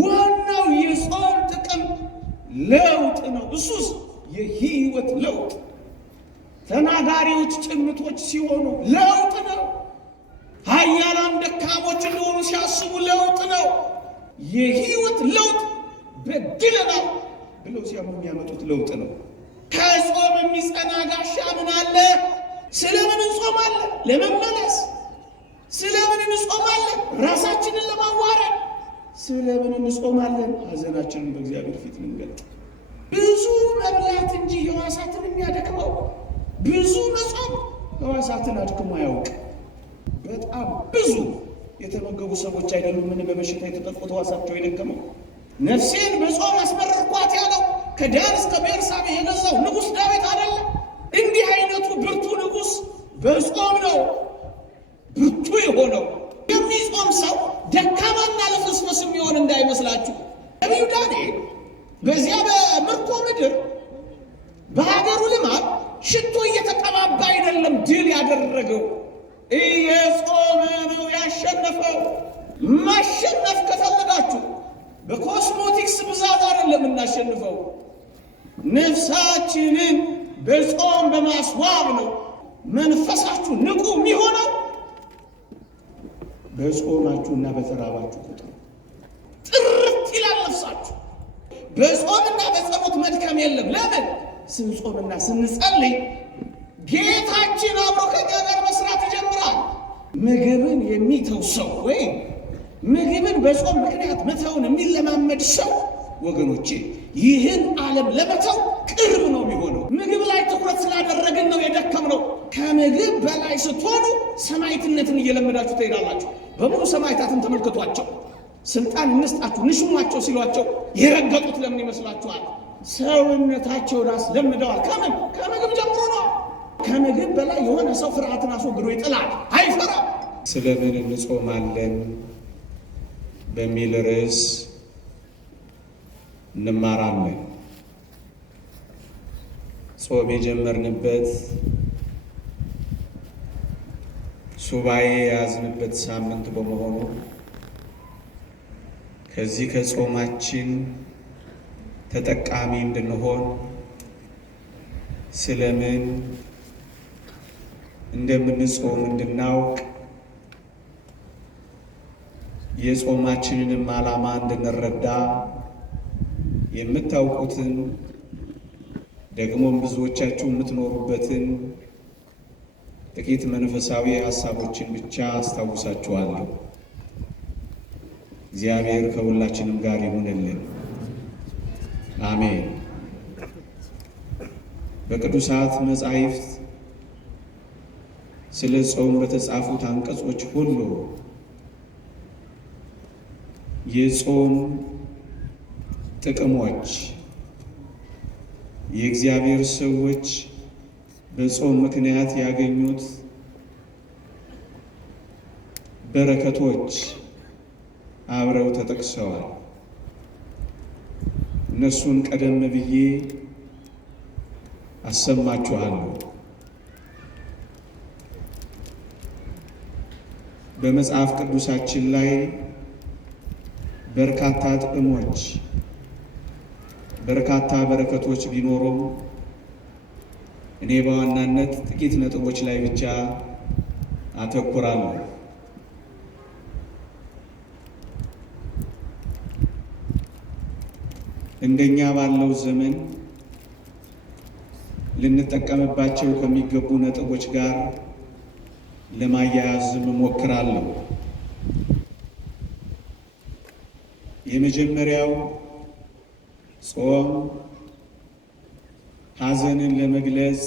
ዋናው የጾም ጥቅም ለውጥ ነው። እሱስ የህይወት ለውጥ። ተናጋሪዎች ጭምቶች ሲሆኑ ለውጥ ነው። ኃያላን ደካሞች እንደሆኑ ሲያስቡ ለውጥ ነው። የህይወት ለውጥ በድለናል ብለው ሲያምኑ የሚያመጡት ለውጥ ነው። ከጾም የሚጸና ጋሻ ምን አለ? ስለምን እንጾማለን? ለመመለስ። ስለምን እንጾማለን? ራሳችንን ለማዋረድ። ስለምን እንጾማለን? ሐዘናችንን በእግዚአብሔር ፊት ልንገልጥ። ብዙ መብላት እንጂ ሕዋሳትን የሚያደክመው ብዙ መጾም ሕዋሳትን አድክሞ አያውቅ። በጣም ብዙ የተመገቡ ሰዎች አይደሉም ምን በበሽታ የተጠቁት ሕዋሳቸው የደከመው? ነፍሴን በጾም አስመረርኳት ያለው ከዳን እስከ ቤርሳቤ የገዛው ንጉሥ ዳዊት አይደለም? እንዲህ አይነቱ ብርቱ ንጉሥ በጾም ነው ብርቱ የሆነው። የሚጾም ሰው ደካማና ለፍስፍስ የሚሆን እንዳይመስላችሁ። ነቢዩ ዳንኤል በዚያ በምርኮ ምድር በሀገሩ ልማድ ሽቶ እየተቀባባ አይደለም ድል ያደረገው፣ እየጾመ ነው ያሸነፈው። ማሸነፍ ከፈለጋችሁ በኮስሞቲክስ ብዛት አይደለም እናሸንፈው፣ ነፍሳችንን በጾም በማስዋብ ነው። መንፈሳችሁ ንቁ የሚሆነው በጾማችሁና በተራባችሁ ቁጥር ጥርት ይላል ነፍሳችሁ። በጾምና በጸሎት መድከም የለም። ለምን? ስንጾምና ስንጸልይ ጌታችን አብሮ ከኛ ጋር መስራት ይጀምራል። ምግብን የሚተው ሰው ወይም ምግብን በጾም ምክንያት መተውን የሚለማመድ ሰው ወገኖቼ ይህን ዓለም ለመተው ቅርብ ነው የሚሆነው። ምግብ ላይ ትኩረት ስላደረግን ነው የደከምነው። ከምግብ በላይ ስትሆኑ ሰማዕትነትን እየለመዳችሁ ትሄዳላችሁ። በሙሉ ሰማዕታትን ተመልከቷቸው። ስልጣን እንስጣችሁ ንሹሟቸው ሲሏቸው የረገጡት ለምን ይመስላችኋል? ሰውነታቸው ራስ ለምደዋል። ከምግብ ጀምሮ ነው። ከምግብ በላይ የሆነ ሰው ፍርሃትን አስወግዶ ይጥላል፣ አይፈራም። ስለምን እንጾማለን በሚል ርዕስ እንማራለን። ጾም የጀመርንበት ሱባኤ የያዝንበት ሳምንት በመሆኑ ከዚህ ከጾማችን ተጠቃሚ እንድንሆን ስለምን እንደምንጾም እንድናውቅ የጾማችንንም ዓላማ እንድንረዳ የምታውቁትን ደግሞም ብዙዎቻችሁ የምትኖሩበትን ጥቂት መንፈሳዊ ሐሳቦችን ብቻ አስታውሳችኋለሁ። እግዚአብሔር ከሁላችንም ጋር ይሁንልን። አሜን። በቅዱሳት መጻሕፍት ስለ ጾም በተጻፉት አንቀጾች ሁሉ የጾም ጥቅሞች፣ የእግዚአብሔር ሰዎች በጾም ምክንያት ያገኙት በረከቶች አብረው ተጠቅሰዋል። እነሱን ቀደም ብዬ አሰማችኋለሁ። በመጽሐፍ ቅዱሳችን ላይ በርካታ ጥቅሞች፣ በርካታ በረከቶች ቢኖሩም እኔ በዋናነት ጥቂት ነጥቦች ላይ ብቻ አተኩራለሁ። እንደኛ ባለው ዘመን ልንጠቀምባቸው ከሚገቡ ነጥቦች ጋር ለማያያዝ እሞክራለሁ። የመጀመሪያው ጾም ሐዘንን ለመግለጽ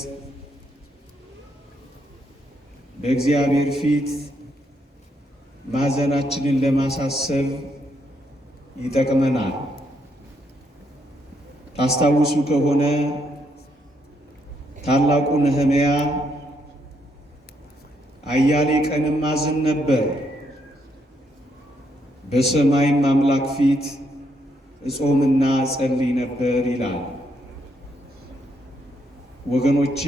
በእግዚአብሔር ፊት ማዘናችንን ለማሳሰብ ይጠቅመናል። ታስታውሱ ከሆነ ታላቁ ነህምያ አያሌ ቀንም አዝን ነበር፣ በሰማይም አምላክ ፊት እጾምና ጸልይ ነበር ይላል። ወገኖቼ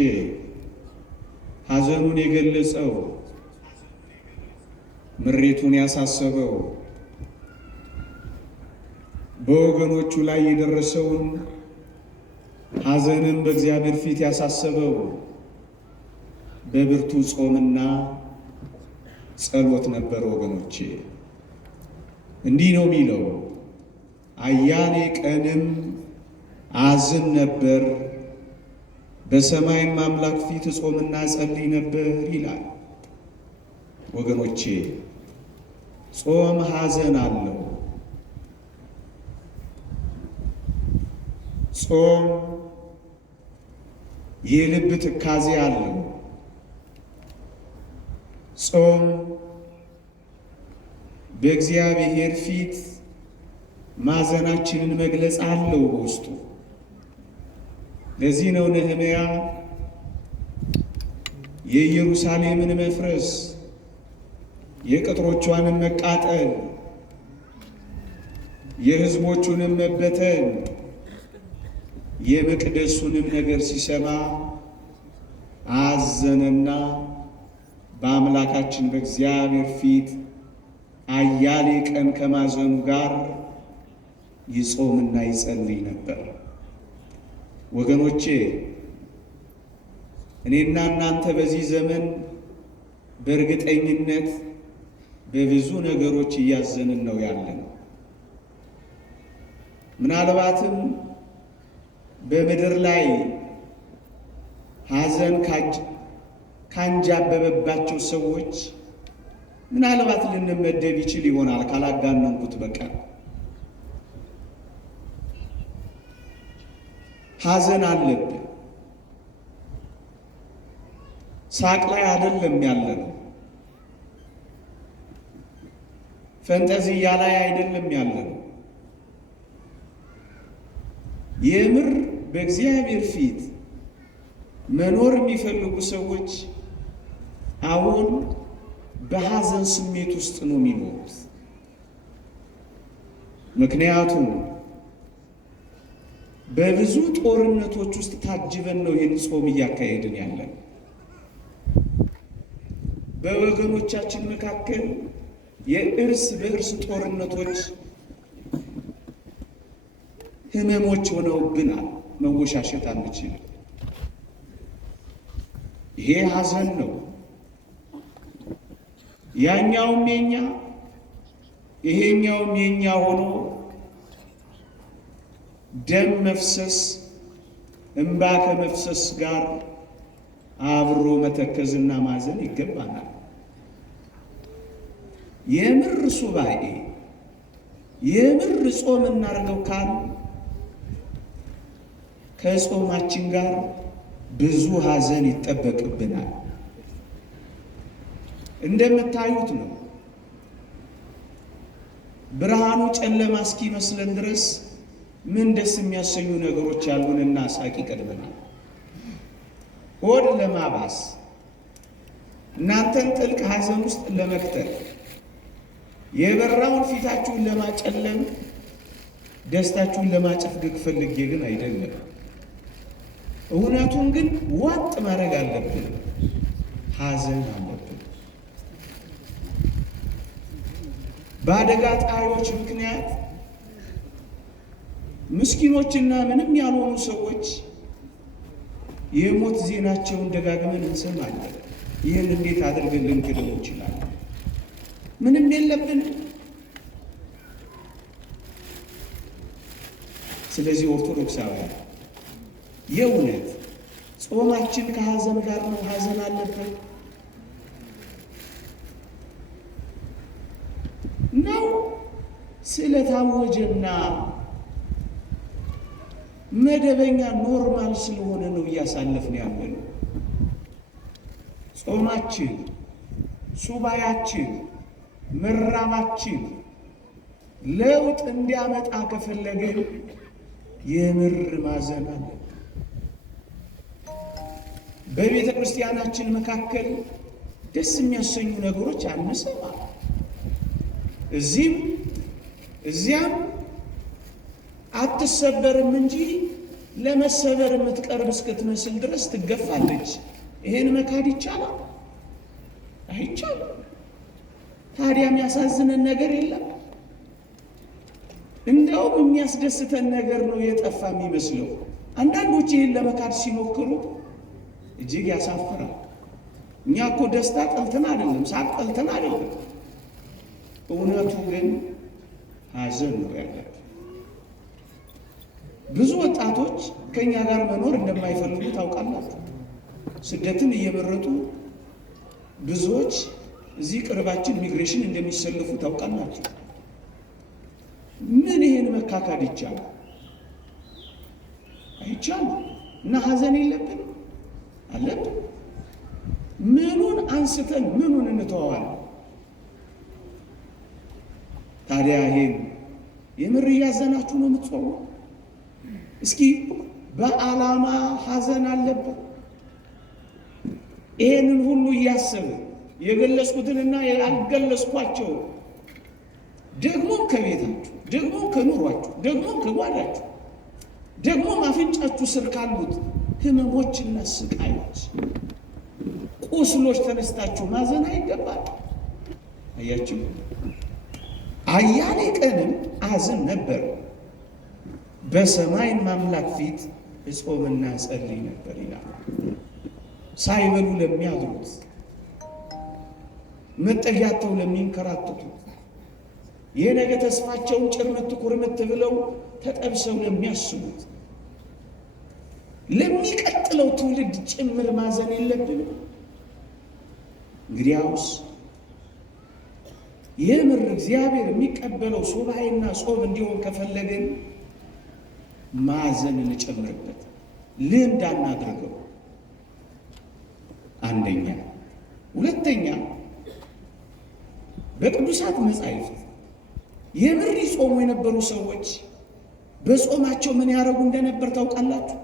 ሐዘኑን የገለጸው ምሬቱን ያሳሰበው በወገኖቹ ላይ የደረሰውን ሐዘንም በእግዚአብሔር ፊት ያሳሰበው በብርቱ ጾምና ጸሎት ነበር። ወገኖቼ እንዲህ ነው የሚለው፣ አያሌ ቀንም አዝን ነበር፣ በሰማይም አምላክ ፊት ጾምና ጸልይ ነበር ይላል። ወገኖቼ ጾም ሐዘን አለው። ጾም የልብ ትካዜ አለው። ጾም በእግዚአብሔር ፊት ማዘናችንን መግለጽ አለው በውስጡ። ለዚህ ነው ነህምያ የኢየሩሳሌምን መፍረስ፣ የቅጥሮቿንም መቃጠል፣ የሕዝቦቹንም መበተን፣ የመቅደሱንም ነገር ሲሰማ አዘነና በአምላካችን በእግዚአብሔር ፊት አያሌ ቀን ከማዘኑ ጋር ይጾምና ይጸልይ ነበር። ወገኖቼ እኔና እናንተ በዚህ ዘመን በእርግጠኝነት በብዙ ነገሮች እያዘንን ነው ያለነው። ምናልባትም በምድር ላይ ሐዘን ካንጃበበባቸው ሰዎች ምናልባት ልንመደብ ይችል ይሆናል ካላጋነንኩት በቀር። ሐዘን አለብን። ሳቅ ላይ አይደለም ያለነው፣ ፈንጠዝያ ላይ አይደለም ያለነው። የምር በእግዚአብሔር ፊት መኖር የሚፈልጉ ሰዎች አሁን በሐዘን ስሜት ውስጥ ነው የሚኖሩት። ምክንያቱም በብዙ ጦርነቶች ውስጥ ታጅበን ነው ይህን ጾም እያካሄድን ያለን። በወገኖቻችን መካከል የእርስ በእርስ ጦርነቶች ህመሞች ሆነውብናል። መወሻሸት አንችልም። ይሄ ሐዘን ነው። ያኛውም የኛ ይሄኛውም የኛ ሆኖ ደም መፍሰስ እንባ ከመፍሰስ ጋር አብሮ መተከዝና ማዘን ይገባናል። የምር ሱባኤ የምር ጾም እናድርገው ካል ከጾማችን ጋር ብዙ ሐዘን ይጠበቅብናል። እንደምታዩት ነው። ብርሃኑ ጨለማ እስኪመስለን ድረስ ምን ደስ የሚያሰኙ ነገሮች ያሉንና ሳቅ ይቀድመናል። ሆድ ለማባስ፣ እናንተን ጥልቅ ሐዘን ውስጥ ለመክተል፣ የበራውን ፊታችሁን ለማጨለም፣ ደስታችሁን ለማጨፍገግ ፈልጌ ግን አይደለም። እውነቱን ግን ዋጥ ማድረግ አለብን። ሐዘን አለብን። በአደጋ ጣዮች ምክንያት ምስኪኖችና ምንም ያልሆኑ ሰዎች የሞት ዜናቸውን ደጋግመን እንሰማለን። ይህን እንዴት አድርገን ልንክደው እንችላለን? ምንም የለብን። ስለዚህ ኦርቶዶክሳውያን የእውነት ጾማችን ከሐዘን ጋር ነው? ሐዘን አለበት ነው? ስለታወጀና መደበኛ ኖርማል ስለሆነ ነው እያሳለፍን ያለነው? ጾማችን፣ ሱባያችን፣ መራባችን ለውጥ እንዲያመጣ ከፈለግን የምር ማዘን አለ። በቤተ ክርስቲያናችን መካከል ደስ የሚያሰኙ ነገሮች አንሰማ። እዚህም እዚያም አትሰበርም እንጂ ለመሰበር የምትቀርብ እስክትመስል ድረስ ትገፋለች። ይሄን መካድ ይቻላል? አይቻልም። ታዲያ የሚያሳዝነን ነገር የለም? እንደውም የሚያስደስተን ነገር ነው የጠፋ የሚመስለው። አንዳንዶች ይህን ለመካድ ሲሞክሩ እጅግ ያሳፍራል። እኛ እኮ ደስታ ጠልተን አይደለም፣ ሳቅ ጠልተን አይደለም። እውነቱ ግን ሐዘን ነው ያለው። ብዙ ወጣቶች ከእኛ ጋር መኖር እንደማይፈልጉ ታውቃላችሁ። ስደትን እየመረጡ ብዙዎች እዚህ ቅርባችን ኢሚግሬሽን እንደሚሰልፉ ታውቃላችሁ። ምን ይሄን መካካድ ይቻላል? አይቻልም። እና ሐዘን የለብን አለብን። ምኑን አንስተን ምኑን እንተዋዋለን? ታዲያ ይሄን የምር እያዘናችሁ ነው የምትጾሙ? እስኪ በዓላማ ሐዘን አለብን። ይሄንን ሁሉ እያሰብን የገለጽኩትንና ያልገለጽኳቸው ደግሞ ከቤታችሁ ደግሞ ከኑሯችሁ ደግሞ ከጓዳችሁ ደግሞ አፍንጫችሁ ስር ካሉት ህመሞችና ስቃዮች፣ ቁስሎች ተነስታችሁ ማዘን አይገባል። አያችሁ፣ አያሌ ቀንም አዝን ነበር፣ በሰማይ አምላክ ፊት እጾምና እጸልይ ነበር ይላል። ሳይበሉ ለሚያድሩት፣ መጠጊያቸው ለሚንከራተቱት፣ የነገ ተስፋቸውን ጭርምት ኩርምት ብለው ተጠብሰው ለሚያስቡት፣ ለሚቀጥለው ትውልድ ጭምር ማዘን የለብንም? እንግዲያውስ የምር እግዚአብሔር የሚቀበለው ሱባኤና ጾም እንዲሆን ከፈለግን ማዘን እንጨምርበት፣ ልምድ አናድርገው። አንደኛ። ሁለተኛ፣ በቅዱሳት መጻሕፍት የምር ይጾሙ የነበሩ ሰዎች በጾማቸው ምን ያደርጉ እንደነበር ታውቃላችሁ?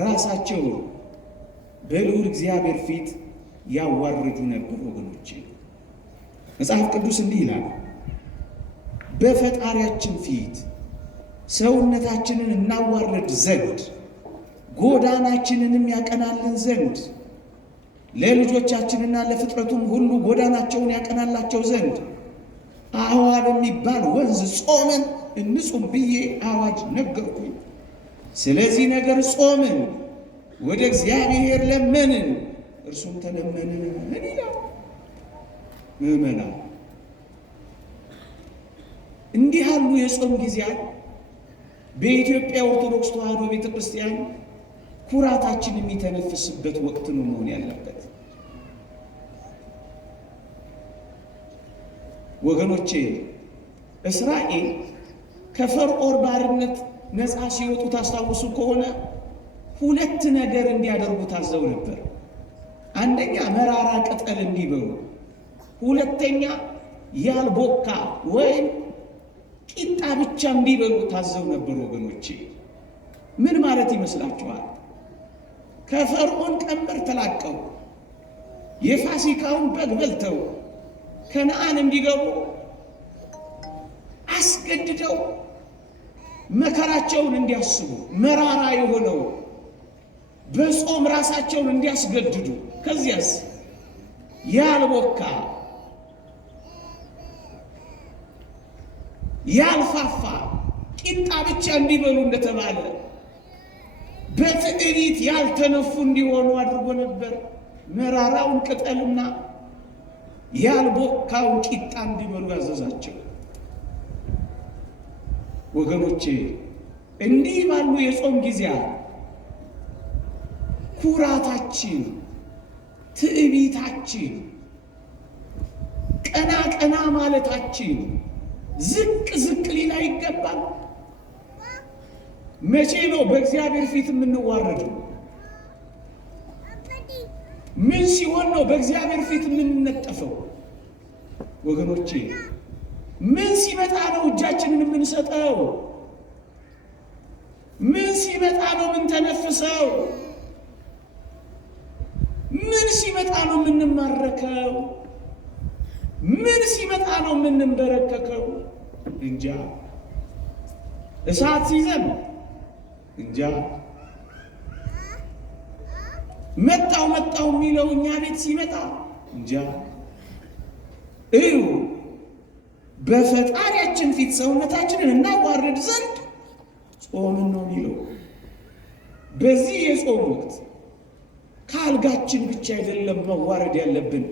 ራሳቸው በልዑል እግዚአብሔር ፊት ያዋርዱ ነበር። ወገኖቼ መጽሐፍ ቅዱስ እንዲህ ይላል፣ በፈጣሪያችን ፊት ሰውነታችንን እናዋርድ ዘንድ ጎዳናችንንም ያቀናልን ዘንድ ለልጆቻችንና ለፍጥረቱም ሁሉ ጎዳናቸውን ያቀናላቸው ዘንድ አህዋ በሚባል ወንዝ ጾምን እንጹም ብዬ አዋጅ ነገርኩኝ። ስለዚህ ነገር ጾምን፣ ወደ እግዚአብሔር ለመንን፣ እርሱም ተለመንን ይላል። ምዕመናን፣ እንዲህ ያሉ የጾም ጊዜያት በኢትዮጵያ ኦርቶዶክስ ተዋሕዶ ቤተ ክርስቲያን ኩራታችን የሚተነፍስበት ወቅት ነው መሆን ያለበት። ወገኖቼ፣ እስራኤል ከፈርዖን ባርነት ነፃ ሲወጡ ታስታውሱ ከሆነ ሁለት ነገር እንዲያደርጉ ታዘው ነበር። አንደኛ መራራ ቅጠል እንዲበሉ፣ ሁለተኛ ያልቦካ ወይም ቂጣ ብቻ እንዲበሉ ታዘው ነበር። ወገኖቼ፣ ምን ማለት ይመስላችኋል? ከፈርዖን ቀንበር ተላቀው የፋሲካውን በግ በልተው ከነዓን እንዲገቡ አስገድደው መከራቸውን እንዲያስቡ መራራ የሆነው በጾም ራሳቸውን እንዲያስገድዱ፣ ከዚያስ ያልቦካ ያልፋፋ ቂጣ ብቻ እንዲበሉ እንደተባለ በትዕቢት ያልተነፉ እንዲሆኑ አድርጎ ነበር። መራራውን ቅጠልና ያልቦካውን ቂጣ እንዲበሉ ያዘዛቸው። ወገኖቼ፣ እንዲህ ባሉ የጾም ጊዜያት ኩራታችን፣ ትዕቢታችን፣ ቀና ቀና ማለታችን ዝቅ ዝቅ ሊል ይገባል። መቼ ነው በእግዚአብሔር ፊት የምንዋረደው? ምን ሲሆን ነው በእግዚአብሔር ፊት የምንነጠፈው? ወገኖቼ፣ ምን ሲመጣ ነው እጃችንን የምንሰጠው? ምን ሲመጣ ነው የምንተነፍሰው? ምን ሲመጣ ነው የምንማረከው? ምን ሲመጣ ነው የምንንበረከከው? እንጃ። እሳት ሲዘንብ እንጃ። መጣው መጣው የሚለው እኛ ቤት ሲመጣ እንጃ። እዩ፣ በፈጣሪያችን ፊት ሰውነታችንን እናዋርድ ዘንድ ጾምን ነው የሚለው። በዚህ የጾም ወቅት ከአልጋችን ብቻ አይደለም መዋረድ ያለብን፣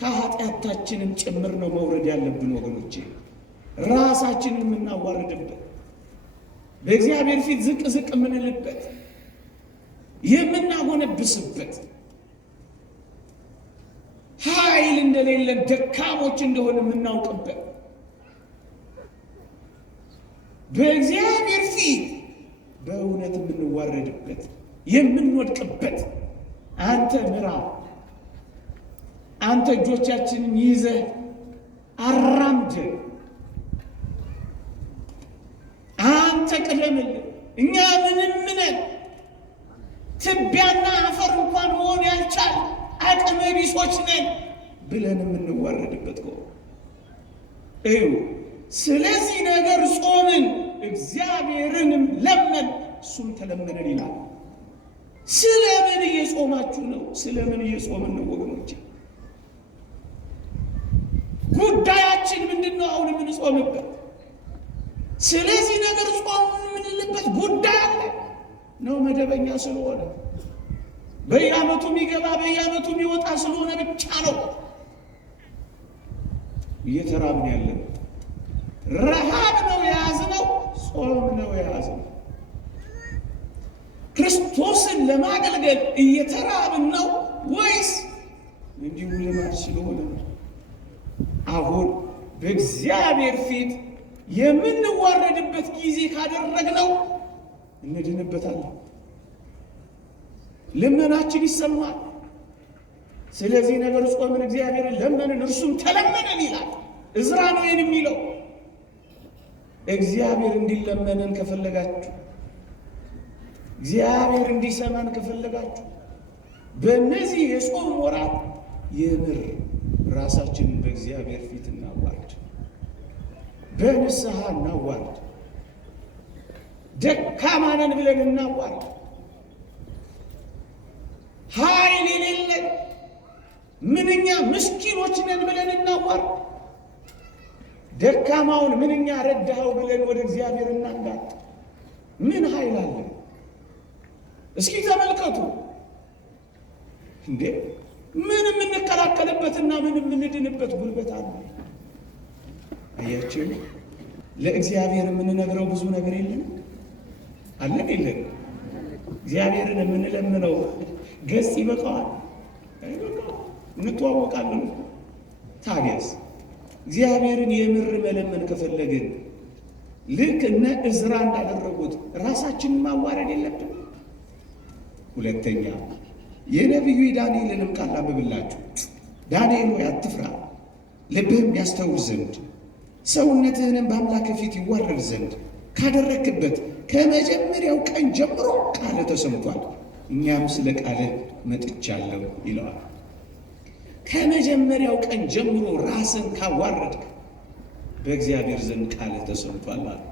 ከኃጢአታችንም ጭምር ነው መውረድ ያለብን ወገኖቼ። ራሳችንን የምናዋርድበት፣ በእግዚአብሔር ፊት ዝቅ ዝቅ የምንልበት፣ የምናጎነብስበት፣ ኃይል እንደሌለን ደካሞች እንደሆነ የምናውቅበት፣ በእግዚአብሔር ፊት በእውነት የምንዋረድበት፣ የምንወድቅበት። አንተ ምራ፣ አንተ እጆቻችንን ይዘህ አራምድ፣ አንተ ቅደምልን፣ እኛ ምንም ነን፣ ትቢያና አፈር እንኳን መሆን ያልቻል አቅመ ቢሶች ነን ብለን የምንዋረድበት ከሆነ እዩ። ስለዚህ ነገር ጾምን፣ እግዚአብሔርንም ለመን፣ እሱም ተለመነን ይላል። ስለምን እየጾማችሁ ነው? ስለምን እየጾምን ነው ወገኖቼ? ጉዳያችን ምንድን ነው? አሁን የምንጾምበት ስለዚህ ነገር ጾም የምንልበት ጉዳይ አለ ነው? መደበኛ ስለሆነ በየዓመቱ የሚገባ በየዓመቱ የሚወጣ ስለሆነ ብቻ ነው እየተራብን ያለን? ረሃብ ነው የያዝነው? ጾም ነው የያዝነው? ክርስቶስን ለማገልገል እየተራብን ነው ወይስ እንዲሁ ልማድ ስለሆነ? አሁን በእግዚአብሔር ፊት የምንዋረድበት ጊዜ ካደረግነው እንድንበታለን። ልመናችን ይሰማል። ስለዚህ ነገር ጾምን፣ እግዚአብሔርን ለመንን፣ እርሱም ተለመነን ይላል። ዕዝራ ነው ይህን የሚለው። እግዚአብሔር እንዲለመነን ከፈለጋችሁ፣ እግዚአብሔር እንዲሰማን ከፈለጋችሁ በእነዚህ የጾም ወራት የምር ራሳችንን በእግዚአብሔር ፊት እናዋርድ፣ በንስሐ እናዋርድ፣ ደካማ ነን ብለን እናዋርድ። ኃይል የሌለን ምንኛ ምስኪኖች ነን ብለን እናዋርድ። ደካማውን ምንኛ ረዳኸው ብለን ወደ እግዚአብሔር እናንጋጥ። ምን ኃይል አለ? እስኪ ተመልከቱ እንዴ! ምን የምንከላከልበትና ምን የምንድንበት ጉልበት አለ? አያችሁ፣ ለእግዚአብሔር የምንነግረው ብዙ ነገር የለም አለን? የለን? እግዚአብሔርን የምንለምነው ገጽ ይበቃዋል? እንተዋወቃለን። ታዲያስ እግዚአብሔርን የምር መለመን ከፈለግን ልክ እነ ዕዝራ እንዳደረጉት ራሳችንን ማዋረድ የለብን። ሁለተኛ የነቢዩ ዳንኤልንም ቃል አንብብላችሁ። ዳንኤል ሆይ አትፍራ፣ ልብህም ያስተውል ዘንድ ሰውነትህንም በአምላክ ፊት ይዋረድ ዘንድ ካደረክበት ከመጀመሪያው ቀን ጀምሮ ቃል ተሰምቷል፣ እኛም ስለ ቃል መጥቻለሁ ይለዋል። ከመጀመሪያው ቀን ጀምሮ ራስን ካዋረድክ በእግዚአብሔር ዘንድ ቃል ተሰምቷል ማለት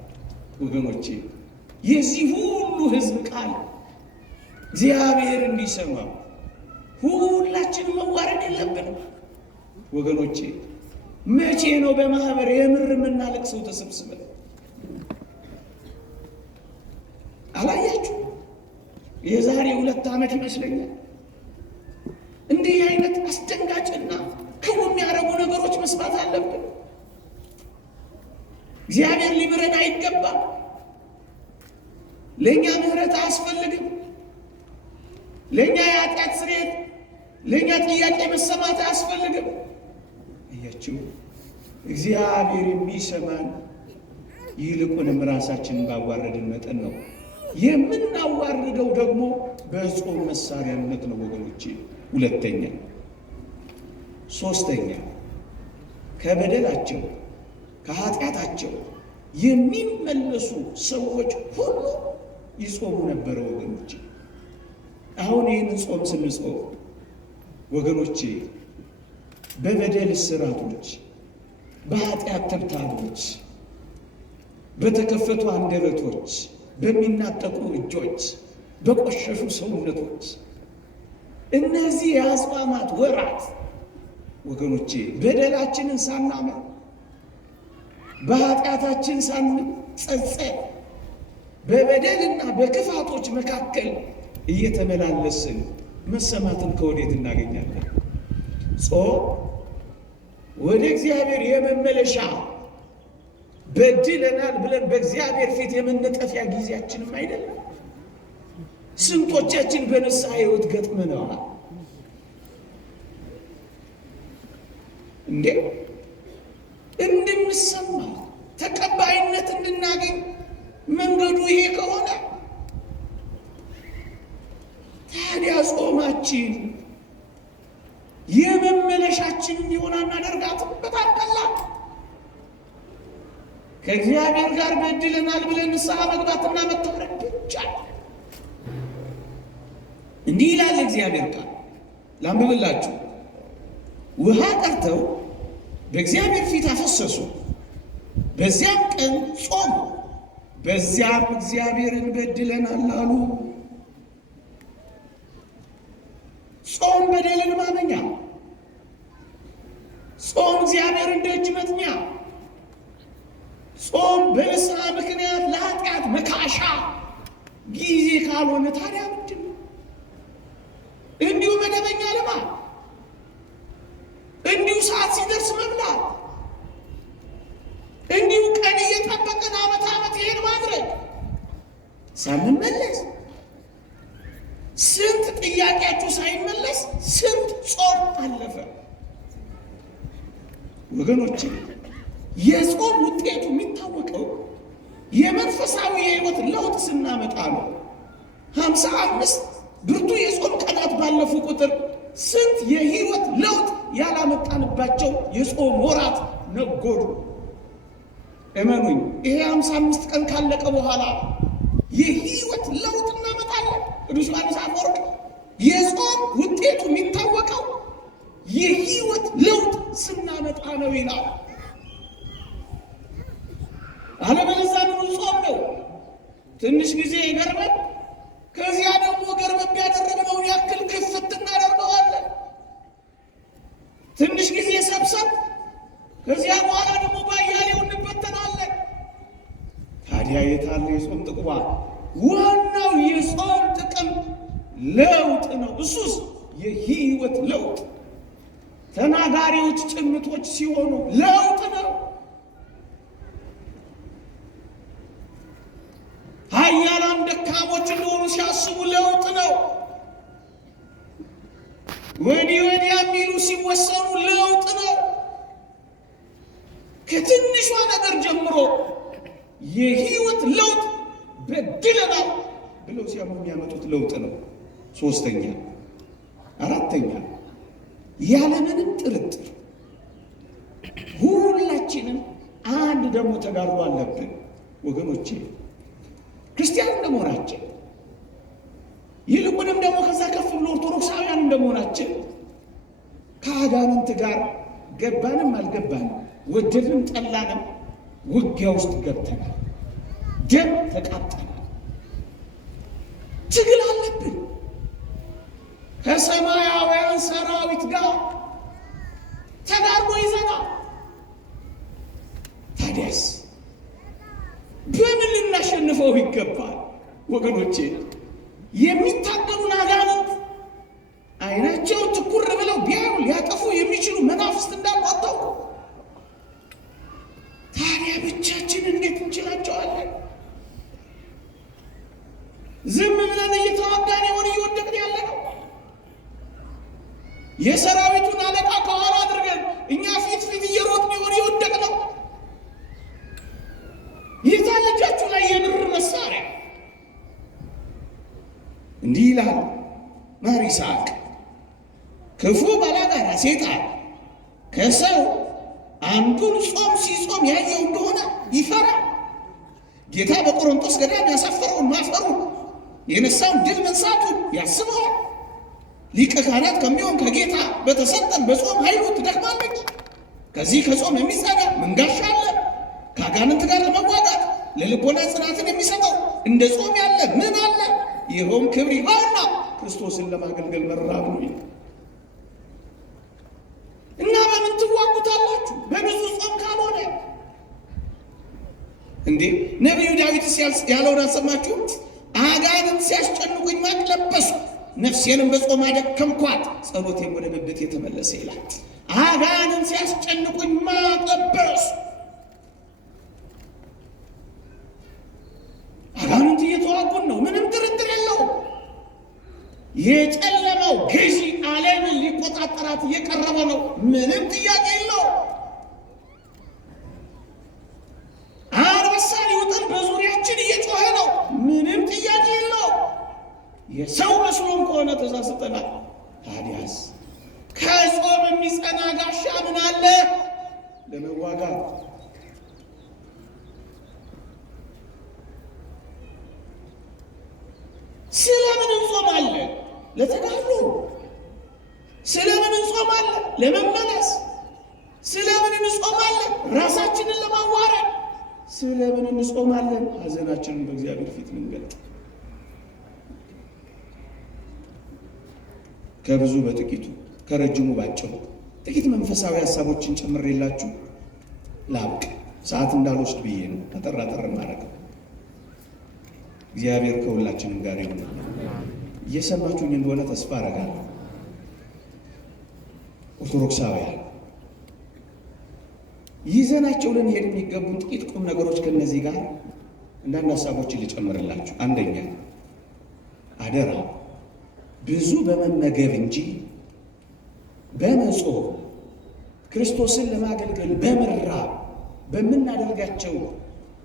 ወገኖቼ። የዚህ ሁሉ ሕዝብ ቃል እግዚአብሔር እንዲሰማው ሁላችንም መዋረድ የለብንም ወገኖቼ። መቼ ነው በማህበር የምር የምናለቅሰው ተሰብስበን? አላያችሁ? የዛሬ 2 ዓመት ይመስለኛል እንዲህ አይነት አስደንጋጭና ክው የሚያደርጉ ነገሮች መስማት አለብን። እግዚአብሔር ሊምረን አይገባም። ለእኛ ምህረት አያስፈልግም። ለእኛ የኃጢአት ስርየት፣ ለእኛ ጥያቄ መሰማት አያስፈልግም። እያችሁ እግዚአብሔር የሚሰማን ይልቁንም ራሳችንን ባዋረድን መጠን ነው። የምናዋርደው ደግሞ በጾም መሳሪያነት ነው ወገኖቼ። ሁለተኛ፣ ሶስተኛ ከበደላቸው ከኃጢአታቸው የሚመለሱ ሰዎች ሁሉ ይጾሙ ነበረ ወገኖቼ። አሁን ይህንን ጾም ስንጾም ወገኖቼ በበደል እስራቶች፣ በኃጢአት ተብታቦች፣ በተከፈቱ አንደበቶች፣ በሚናጠቁ እጆች፣ በቆሸሹ ሰውነቶች እነዚህ የአጽዋማት ወራት ወገኖቼ በደላችንን ሳናምን በኃጢአታችን ሳንጸጸት በበደልና በክፋቶች መካከል እየተመላለስን መሰማትን ከወዴት እናገኛለን? ጾም ወደ እግዚአብሔር የመመለሻ በድለናል ብለን በእግዚአብሔር ፊት የመነጠፊያ ጊዜያችንም አይደለም። ስንቶቻችን በንስሐ ሕይወት ገጥመነዋል እንዴ? እንድንሰማ ተቀባይነት እንድናገኝ መንገዱ ይሄ ከሆነ ታዲያ ጾማችን የመመለሻችን እንዲሆን አናደርጋትም? በጣም ቀላል። ከእግዚአብሔር ጋር በድለናል ብለን ንስሐ መግባትና መታረቅ ብቻ። እንዲህ ይላል እግዚአብሔር ቃል፣ ላንብብላችሁ። ውሃ ቀርተው በእግዚአብሔር ፊት አፈሰሱ፣ በዚያም ቀን ጾሙ፣ በዚያም እግዚአብሔርን በድለናል አሉ። ጾም በደልን ማመኛ፣ ጾም እግዚአብሔርን ደጅ መጥኛ፣ ጾም በንስሐ ምክንያት ለኃጢአት መካሻ ጊዜ ካልሆነ ታዲያ ምንድን ነው? እንዲሁ መደበኛ ልማድ፣ እንዲሁ ሰዓት ሲደርስ መብላት፣ እንዲሁ ቀን እየጠበቅን ዓመት ይሄን ማድረግ ሳንመለስ ስንት ጥያቄያችሁ ሳይመለስ ስንት ጾም አለፈ። ወገኖች የጾም ውጤቱ የሚታወቀው የመንፈሳዊ የሕይወት ለውጥ ስናመጣ ነው። 55 ብርቱ የጾም ቀናት ባለፉ ቁጥር ስንት የሕይወት ለውጥ ያላመጣንባቸው የጾም ወራት ነጎዱ። እመኑኝ፣ ይሄ 55 ቀን ካለቀ በኋላ የሕይወት ለውጥ እናመጣለን። ቅዱስ ዮሐንስ አፈወርቅ የጾም ውጤቱ የሚታወቀው የሕይወት ለውጥ ስናመጣ ነው ይላል። አለበለዚያ ምኑ ጾም ነው? ትንሽ ጊዜ ገርመን ከዚያ ደግሞ ገርመን ያደረግነውን ያክል ክፍት እናደርገዋለን። ትንሽ ጊዜ ሰብሰብ፣ ከዚያ በኋላ ደግሞ ባያሌው እንበተናለን። ታዲያ የታለ የጾም ጥቅሟ? ዋናው የጾም ጥቅም ለውጥ ነው። እሱስ የሕይወት ለውጥ። ተናጋሪዎች ጭምቶች ሲሆኑ ለውጥ ነው። ኃያላን ደካሞች እንደሆኑ ሲያስቡ ለውጥ ነው። ወዲህ ወዲያ የሚሉ ሲወሰኑ ለውጥ ነው። ከትንሿ ነገር ጀምሮ የሕይወት ለውጥ በድለናል ብለው ሲያምኑ የሚያመጡት ለውጥ ነው። ሶስተኛ፣ አራተኛ፣ ያለምንም ጥርጥር ሁላችንም አንድ ደግሞ ተጋድሎ አለብን ወገኖቼ። ክርስቲያን እንደመሆናችን ይልቁንም ደግሞ ከዛ ከፍ ብሎ ኦርቶዶክሳውያን እንደመሆናችን ከአጋንንት ጋር ገባንም አልገባንም፣ ወደድንም ጠላንም ውጊያ ውስጥ ገብተናል። ደም ተቃጠናል። ትግል አለብን ከሰማያውያን ሰራዊት ጋር ተጋድሎ ይዘናል። ታዲያስ በምን ልናሸንፈው ይገባል ወገኖቼ? የሚታገሉን አጋንንት አይናቸውን ትኩር ብለው ቢያዩ ሊያጠፉ የሚችሉ መናፍስት እንዳሉ አታውቁ? ታዲያ ብቻችን እንዴት እንችላቸዋለን? ዝም ብለን እየተዋጋን የሆነ እየወደቅን ያለ ነው። የሰራዊቱን አለቃ ከኋላ አድርገን እኛ ፊት እየሮጥን የሆነ እየወደቅ ነው። ይዛል እጃችሁ ላይ የብር መሳሪያ። እንዲህ ይላል መሪ ይስሐቅ፣ ክፉ ባላጋራ ሰይጣን ከሰው አንዱን ጾም ሲጾም ያየው እንደሆነ ይፈራል። ጌታ በቆሮንቶስ ገዳም ያሳፈረውን ማፈሩን የነሳውን ድል መንሳቱን ያስበዋል። ሊቀ ካህናት ከሚሆን ከጌታ በተሰጠን በጾም ኃይሉ ትደክማለች። ከዚህ ከጾም የሚጸና መንጋሻ አለ። ከአጋንንት ጋር ለመዋጋት ለልቦና ጽናትን የሚሰጠው እንደ ጾም ያለ ምን አለ? ይኸውም ክብር ይሆንና ክርስቶስን ለማገልገል መራብ ነው። እና በምን ትዋጉታላችሁ? በብዙ ጾም ካልሆነ እንዴ ነቢዩ ዳዊትስ ያለውን አልሰማችሁም? አጋንንት ሲያስጨንቁኝ ማቅ ለበስኩ፣ ነፍሴንም በጾም አደከምኳት፣ ጸሎቴም ወደ ብብቴ ተመለሰ ይላል። አጋንንት ሲያስጨንቁኝ ማቅ ለበስኩ። አጋንንት እየተዋጉን ነው፣ ምንም ጥርጥር የለውም። የጨለመው ገዢ ዓለምን ሊቆጣጠራት እየቀረበ ነው፣ ምንም ጥያቄ የለውም። አንበሳ ሊውጠን በዙሪያችን እየጮኸ ነው፣ ምንም ጥያቄ የለውም። የሰው መስሎም ከሆነ ተሳስተናል። ታዲያስ ከጾም የሚጸና ጋሻ ምን አለ ለመዋጋት? ስለምን እንጾማለን? ለተጋድሎ። ስለምን እንጾማለን? ለመመለስ። ስለምን እንጾማለን? ራሳችንን ለማዋረድ። ስለምን እንጾማለን? ሐዘናችንን በእግዚአብሔር ፊት ልንገልጥ። ከብዙ በጥቂቱ ከረጅሙ ባጭሩ ጥቂት መንፈሳዊ ሀሳቦችን ጨምሬላችሁ ላብቅ። ሰዓት እንዳልወስድ ብዬ ነው አጠር ማድረግ። እግዚአብሔር ከሁላችንም ጋር ይሁን። እየሰማችሁኝ እንደሆነ ተስፋ አደርጋለሁ። ኦርቶዶክሳውያን ይዘናቸው ልንሄድ የሚገቡን ጥቂት ቁም ነገሮች ከነዚህ ጋር አንዳንድ ሀሳቦችን ልጨምርላችሁ። አንደኛ አደራ ብዙ በመመገብ እንጂ በመጾም ክርስቶስን ለማገልገል በመራብ በምናደርጋቸው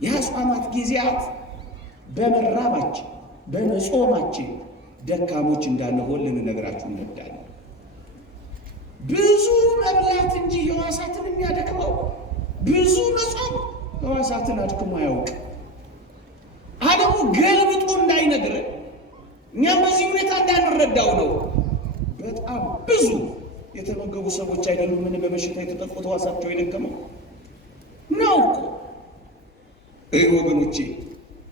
የአጽዋማት ጊዜያት በመራባችን በመጾማችን ደካሞች እንዳንሆን ልንነግራችሁ እንወዳለን። ብዙ መብላት እንጂ ሕዋሳትን የሚያደክመው ብዙ መጾም ሕዋሳትን አድክሞ አያውቅ። ዓለሙ ገልብጦ እንዳይነግረን እኛም በዚህ ሁኔታ እንዳንረዳው ነው። በጣም ብዙ የተመገቡ ሰዎች አይደሉም ምን በበሽታ የተጠቁት ሕዋሳቸው የደከመው ነው እኮ። ወገኖቼ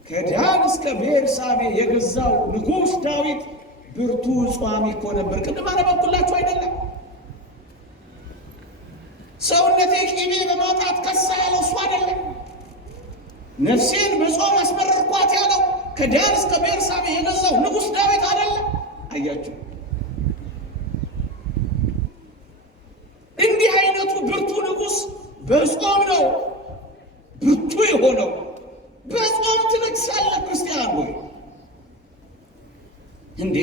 ከዳን እስከ ቤርሳቤ የገዛው ንጉሥ ዳዊት ብርቱ ጿሚ እኮ ነበር። ቅድም አነበብኩላችሁ አይደለም? ሰውነቴ ቅቤ በማውጣት ከሳ ያለው እሱ አይደለም? ነፍሴን በጾም አስመረርኳት ያለው ከዳን እስከ ቤርሳቤ የገዛው ንጉሥ ዳዊት አይደለም? አያችሁ፣ እንዲህ አይነቱ ብርቱ ንጉሥ በጾም ነው ብርቱ የሆነው። በጾም ትነግሳለህ ክርስቲያን ሆይ። እንዴ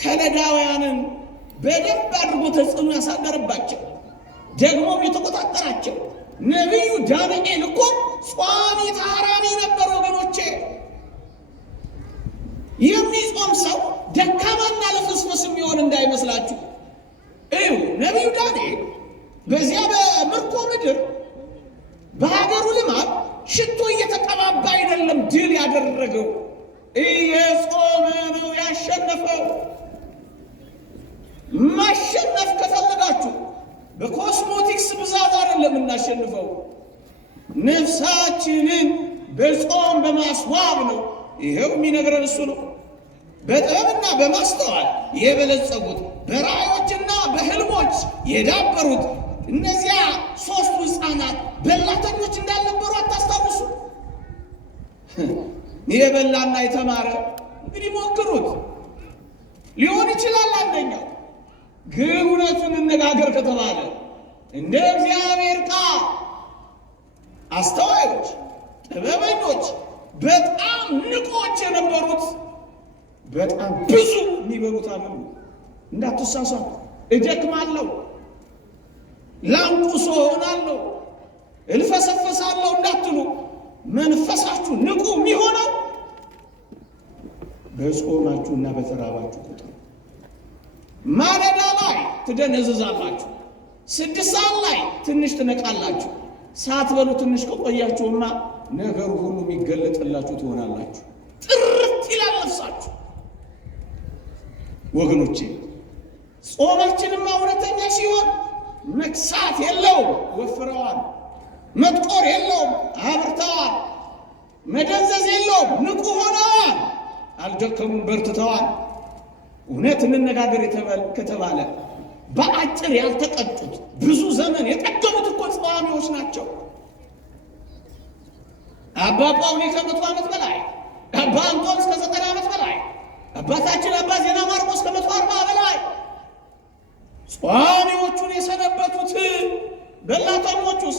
ከለዳውያንን በደንብ አድርጎ ተጽዕኖ ያሳደረባቸው ደግሞም የተቆጣጠራቸው ነቢዩ ዳንኤል እኮ ጿሚ ታራሚ ነበር ወገኖቼ። የሚጾም ሰው ደካማና ለፍስፍስ የሚሆን እንዳይመስላችሁ። እዩ ነቢዩ ዳንኤል በዚያ በምርኮ ምድር በሀገሩ ልማድ ሽቶ እየተቀባባ አይደለም ድል ያደረገው፣ እየጾመ ነው ያሸነፈው። ማሸነፍ ከፈለጋችሁ በኮስሞቲክስ ብዛት አይደለም እናሸንፈው፣ ነፍሳችንን በጾም በማስዋብ ነው። ይሄው የሚነግረን እሱ ነው። በጥበብና በማስተዋል የበለጸጉት በራእዮችና በህልሞች የዳበሩት እነዚያ ሦስቱ ሕፃናት በላተኞች እንዳልነበሩ አታስታውሱ? የበላና የተማረ እንግዲህ ሞክሩት፣ ሊሆን ይችላል። አንደኛው ግን እውነቱን እንነጋገር ከተባለ እንደ እግዚአብሔር ቃል አስተዋዮች፣ ጥበበኞች፣ በጣም ንቆች የነበሩት በጣም ብዙ የሚበሉት አሉ። እንዳትሳሳቱ። እደክማለሁ፣ ላንቁሶ ሆናለሁ፣ እልፈሰፈሳለሁ እንዳትሉ። መንፈሳችሁ ንቁ የሚሆነው በጾማችሁና በተራባችሁ ቁጥር። ማለዳ ላይ ትደነዝዛላችሁ፣ 6 ሰዓት ላይ ትንሽ ትነቃላችሁ። ሳትበሉ ትንሽ ከቆያችሁማ ነገሩ ሁሉ የሚገለጥላችሁ ትሆናላችሁ። ጥርት ይላል ነፍሳችሁ። ወገኖቼ ጾማችንማ እውነተኛ ሲሆን መክሳት የለውም፣ ወፍረዋል። መጥቆር የለውም፣ አብርተዋል። መደንዘዝ የለውም፣ ንቁ ሆነዋል። አልደከሙም፣ በርትተዋል። እውነት እንነጋገር ከተባለ በአጭር ያልተቀጡት ብዙ ዘመን የጠገሙት እኮ ጸዋሚዎች ናቸው። አባ ጳውሊ ከ100 ዓመት በላይ፣ አባ አንጦንስ ከ90 ዓመት በላይ፣ አባታችን አባ ዜና ማርቆስ ከ140 በላይ ጿሚዎቹን የሰነበቱት በላተኞቹስ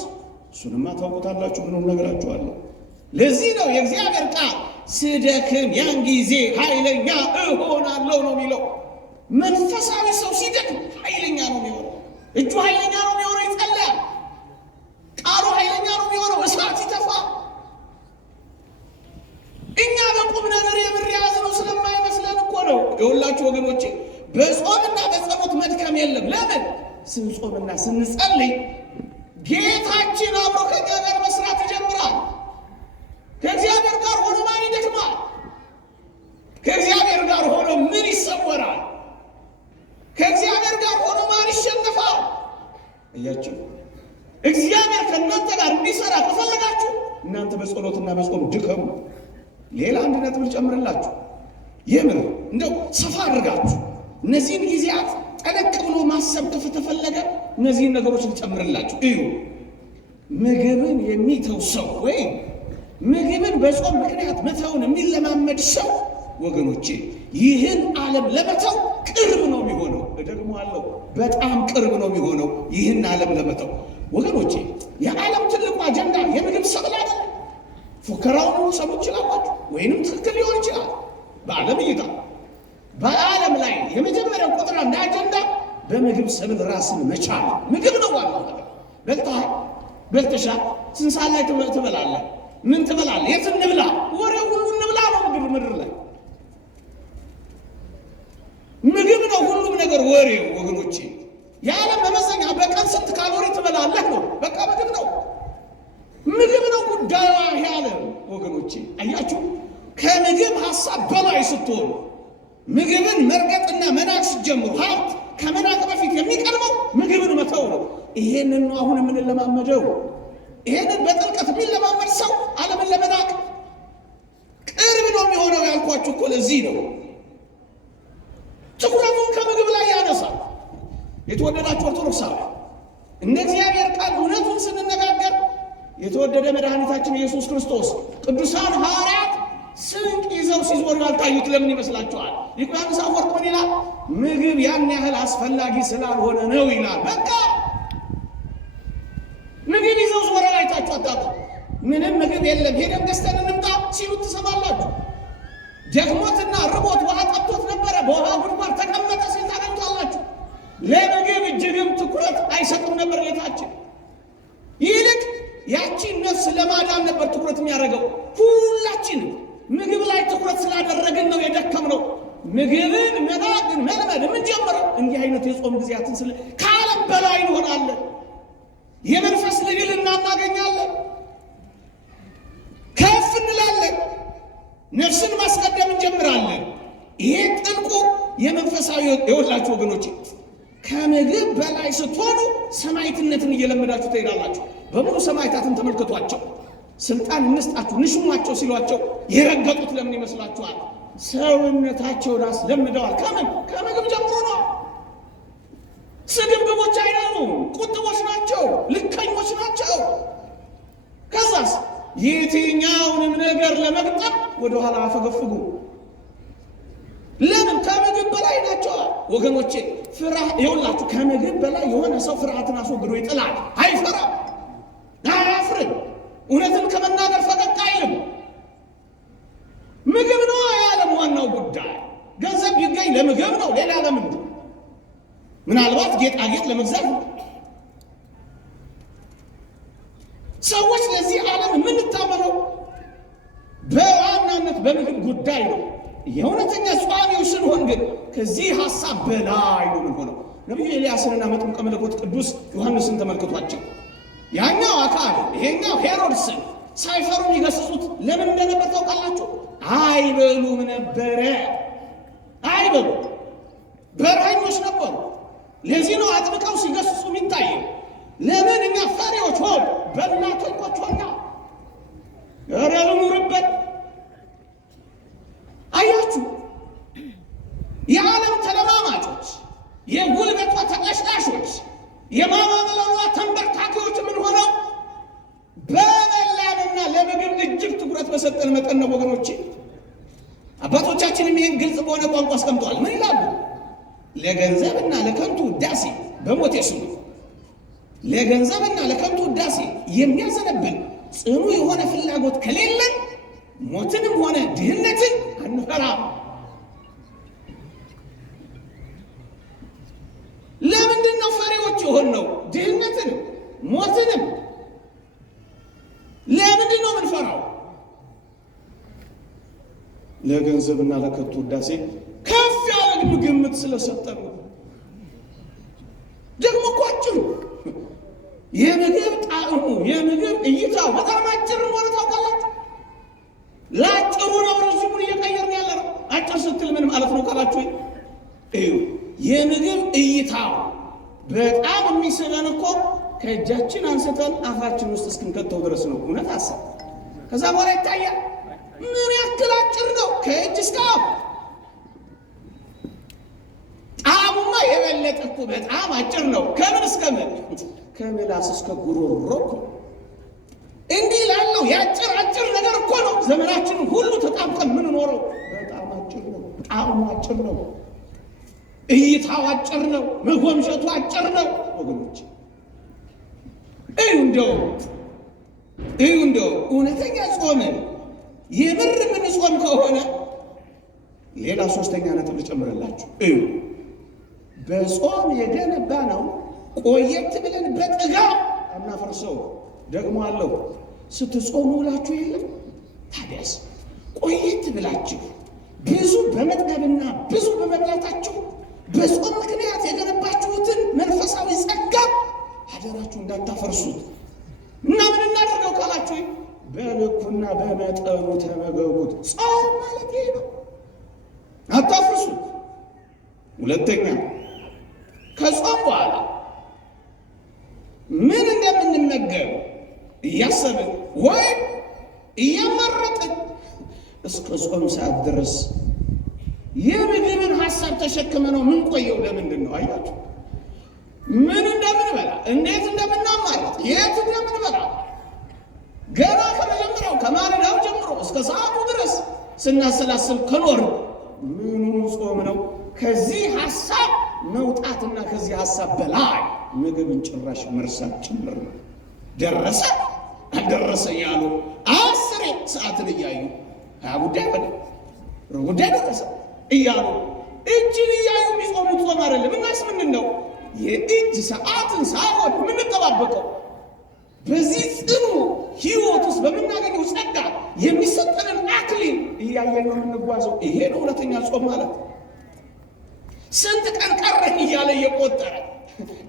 እሱንማ ታውቁታላችሁ። ምንም ነገራችኋለሁ። ለዚህ ነው የእግዚአብሔር ቃል ስደክም ያን ጊዜ ኃይለኛ እሆናለሁ ነው የሚለው። መንፈሳዊ ሰው ሲደክም ኃይለኛ ነው የሚሆነው። እጁ ኃይለኛ ነው የሚሆነው። ይጸልያል። ቃሉ ኃይለኛ ነው የሚሆነው። እሳት ይተፋ። እኛ በቁም ነገር የምር የያዝነው ስለማይመስለን እኮ ነው። የሁላችሁ ወገኖቼ በጾምና በጸሎት መድከም የለም። ለምን? ስንጾምና ስንጸልይ ጌታችን አብሮ ከኛ ጋር መስራት ይጀምራል። ከእግዚአብሔር ጋር ሆኖ ማን ይደክማል? ከእግዚአብሔር ጋር ሆኖ ምን ይሰወራል? ከእግዚአብሔር ጋር ሆኖ ማን ይሸነፋል? እያችሁ እግዚአብሔር ከእናንተ ጋር እንዲሰራ ከፈለጋችሁ እናንተ በጸሎትና በጾም ድከሙ። ሌላ አንድ ነጥብ ልጨምርላችሁ። የምር እንደው ሰፋ አድርጋችሁ እነዚህን ጊዜያት ጠለቅ ብሎ ማሰብ ከተፈለገ እነዚህን ነገሮች ልጨምርላችሁ። እዩ፣ ምግብን የሚተው ሰው ወይም ምግብን በጾም ምክንያት መተውን የሚለማመድ ሰው ወገኖቼ ይህን ዓለም ለመተው ቅርብ ነው የሚሆነው። እደግመዋለሁ፣ በጣም ቅርብ ነው የሚሆነው ይህን ዓለም ለመተው። ወገኖቼ የዓለም ትልቁ አጀንዳ የምግብ ሰብል አይደለም። ፉከራውን ሰሙ ይችላላችሁ፣ ወይንም ትክክል ሊሆን ይችላል። በዓለም እይታ በዓለም ላይ የመጀመሪያው ቁጥር አንድ አጀንዳ በምግብ ሰብል ራስን መቻል። ምግብ ነው ዋናው ነገር። በልተሃል፣ በልተሻል። ስንት ሰዓት ላይ ትበላለህ? ምን ትበላለህ? የት እንብላ? ወሬው ሁሉ እንብላ ነው ምግብ ምድር ላይ ምግብ ነው ሁሉም ነገር ወሬው። ወገኖቼ የዓለም መመዘኛ በቀን ስንት ካሎሪ ትበላለህ ነው። በቃ ምግብ ነው፣ ምግብ ነው ጉዳዩ ያለ ወገኖቼ። አያችሁ፣ ከምግብ ሐሳብ በላይ ስትሆኑ ምግብን መርገጥና መናቅ ስትጀምሩ ሀብት ከመናቅ በፊት የሚቀድመው ምግብን መተው ነው። ይሄንን ነው አሁን የምንለማመደው። ይሄንን በጥልቀት የሚለማመድ ሰው ዓለምን ለመናቅ ቅርብ ነው የሚሆነው። ያልኳችሁ እኮ ለዚህ ነው። ትኩረቱን ከምግብ ላይ ያነሳል። የተወደዳችሁ ኦርቶዶክሳውያን እንደ እግዚአብሔር ቃል እውነቱን ስንነጋገር የተወደደ መድኃኒታችን ኢየሱስ ክርስቶስ ቅዱሳን ሐዋርያት ስንቅ ይዘው ሲዞሩ ያልታዩት ለምን ይመስላችኋል? ሊቁ ዮሐንስ አፈወርቅ ምን ይላል? ምግብ ያን ያህል አስፈላጊ ስላልሆነ ነው ይላል። በቃ ምግብ ይዘው ዞረው አይታችሁ አታውቁም። ምንም ምግብ የለም ሄደን ገዝተን እንምጣ ሲሉት ትሰማላችሁ። ደክሞትና ርቦት ውሃ ጠጥቶት ነበረ፣ በውሃ ጉድጓድ ተቀመጠ ሲል ታገኙታላችሁ። ለምግብ እጅግም ትኩረት አይሰጡም ነበር ጌታችን። ይልቅ ያቺን ነፍስ ለማዳን ነበር ትኩረት የሚያደርገው። ሁላችንም ምግብ ላይ ትኩረት ስላደረግን ነው የደከምነው። ምግብን መናቅን መልመድ የምንጀምረው እንዲህ አይነት የጾም ጊዜያትን ከዓለም በላይ እንሆናለን። የመንፈስ ልዕልና እናገኛለን፣ ከፍ እንላለን፣ ነፍስን ማስቀደም እንጀምራለን። ይሄ ጥልቁ የመንፈሳዊ የወላችሁ ወገኖች፣ ከምግብ በላይ ስትሆኑ ሰማዕትነትን እየለመዳችሁ ትሄዳላችሁ። በሙሉ ሰማዕታትን ተመልክቷቸው። ስልጣን እንስጣችሁ ንሹሟቸው ሲሏቸው የረገጡት ለምን ይመስላችኋል? ሰውነታቸውን አስለምደዋል። ከምግብ ጀምሮ ነው። ስግብግቦች አይደሉም፣ ቁጥቦች ናቸው፣ ልከኞች ናቸው። ከዛስ የትኛውንም ነገር ለመግጠም ወደኋላ አፈገፍጉ። ለምን? ከምግብ በላይ ናቸው ወገኖቼ። ይኸውላችሁ ከምግብ በላይ የሆነ ሰው ፍርሃትን አስወግዶ ይጥላል። አይፈራም፣ አያፍርም፣ እውነትን ከመናገር ፈቀቅ አይልም። ምግብ ነው የዓለም ዋናው ጉዳይ። ገንዘብ ቢገኝ ለምግብ ነው፣ ሌላ ለምንድን? ምናልባት ጌጣጌጥ ለመግዛት ነው። ሰዎች ለዚህ ዓለም የምንታመነው በዋናነት በምግብ ጉዳይ ነው። የእውነተኛ ጿሚዎች ስንሆን ግን ከዚህ ሐሳብ በላይ ነው የምንሆነው። ነቢዩ ኤልያስንና መጥምቀ መለኮት ቅዱስ ዮሐንስን ተመልክቷቸው። ያኛው አካል ይሄኛው ሄሮድስን ሳይፈሩ የሚገስጹት ለምን እንደነበር ታውቃላችሁ? አይበሉም ነበረ። አይበሉ በረኞች ነበሩ። ለዚህ ነው አጥብቀው ሲገስጹ የሚታየው። ለምን? እኛ ፈሪዎች ሆን በላተኞች ሆና ረልሙርበት። አያችሁ፣ የዓለም ተለማማጮች፣ የጉልበቷ ተቀሽላሾች፣ የማማመለሏ ተንበርካኪዎች ምን ሆነው በመላንና ለምግብ እጅግ አባቶቻችንም ይህን ግልጽ በሆነ ቋንቋ አስቀምጠዋል። ምን ይላሉ? ለገንዘብና ለከንቱ ውዳሴ በሞት የስሙ ለገንዘብና ለከንቱ ውዳሴ የሚያዘነብል ጽኑ የሆነ ፍላጎት ከሌለን ሞትንም ሆነ ድህነትን አንፈራም። ለምንድን ነው ፈሪዎች የሆነው? ድህነትንም ሞትንም ለምንድን ነው የምንፈራው? ለገንዘብና ለከንቱ ውዳሴ ከፍ ያለ ግምት ስለሰጠን ነው። ደግሞ እኮ አጭሩ የምግብ ጣዕሙ የምግብ እይታው በጣም አጭር እንደሆነ ታውቃላችሁ። ለአጭሩ ነው ረዥሙን እየቀየርን ያለ ነው። አጭር ስትል ምን ማለት ነው ካላችሁ፣ እዩ የምግብ እይታው በጣም የሚስበን እኮ ከእጃችን አንስተን አፋችን ውስጥ እስክንከተው ድረስ ነው። እውነት አሰብ ከዛ በኋላ ይታያል ምን ያክል አጭር ነው ከእጅ እስከ አፍ። ጣዕሙማ የበለጠ እኮ በጣም አጭር ነው። ከምን እስከ ምን? ከምላስ እስከ ጉሮሮ። እንዲህ ላለው የአጭር አጭር ነገር እኮ ነው ዘመናችንን ሁሉ ተጣብቀን ምን ኖረው። በጣም አጭር ነው። ጣዕሙ አጭር ነው። እይታው አጭር ነው። መጎምሸቱ አጭር ነው። ወገኖች እዩ እንደው እውነተኛ ጾምን የምር የምንጾም ከሆነ ሌላ ሶስተኛ ነጥብ ልጨምርላችሁ። እዩ በጾም የገነባ ነው ቆየት ብለን በጥጋብ አናፈርሰው። ደግሞ አለው ስትጾሙ ውላችሁ የለም ታዲያስ ቆየት ብላችሁ ብዙ በመጥገብና ብዙ በመብላታችሁ በጾም ምክንያት የገነባችሁትን መንፈሳዊ ጸጋ ሀገራችሁ እንዳታፈርሱት እና ምን እናደርገው ካላችሁ በልኩና በመጠኑ ተመገቡት። ጾም ማለት ይሄ ነው። አታፍርሱት። ሁለተኛ ከጾም በኋላ ምን እንደምንመገብ እያሰብን ወይም እያማረጥን እስከ ጾም ሰዓት ድረስ የምግብን ሀሳብ ተሸክመ ነው ምን ቆየው። ለምንድን ነው አያችሁ? ምን እንደምንበላ እንዴት እንደምናማረጥ የት እንደምንበላ ገና ከመጀመሪያው ከማለዳው ጀምሮ እስከ ሰዓቱ ድረስ ስናሰላስል ከኖር ምኑን ጾም ነው? ከዚህ ሀሳብ መውጣትና ከዚህ ሀሳብ በላይ ምግብን ጭራሽ መርሳት ጭምር ነው። ደረሰ አልደረሰ እያሉ 10 ሰዓትን እያዩ ጉዳይ በለ ጉዳይ ደረሰ እያሉ እጅን እያዩ የሚጾሙት ጾም አይደለም። እናስ ምንድን ነው የእጅ ሰዓትን ሳይሆን የምንጠባበቀው በዚህ ጽኑ ህይወት ውስጥ በምናገኘው ጸጋ የሚሰጠንን አክሊል እያየን ነው የምንጓዘው። ይሄ ነው እውነተኛ ጾም ማለት። ስንት ቀን ቀረኝ እያለ እየቆጠረ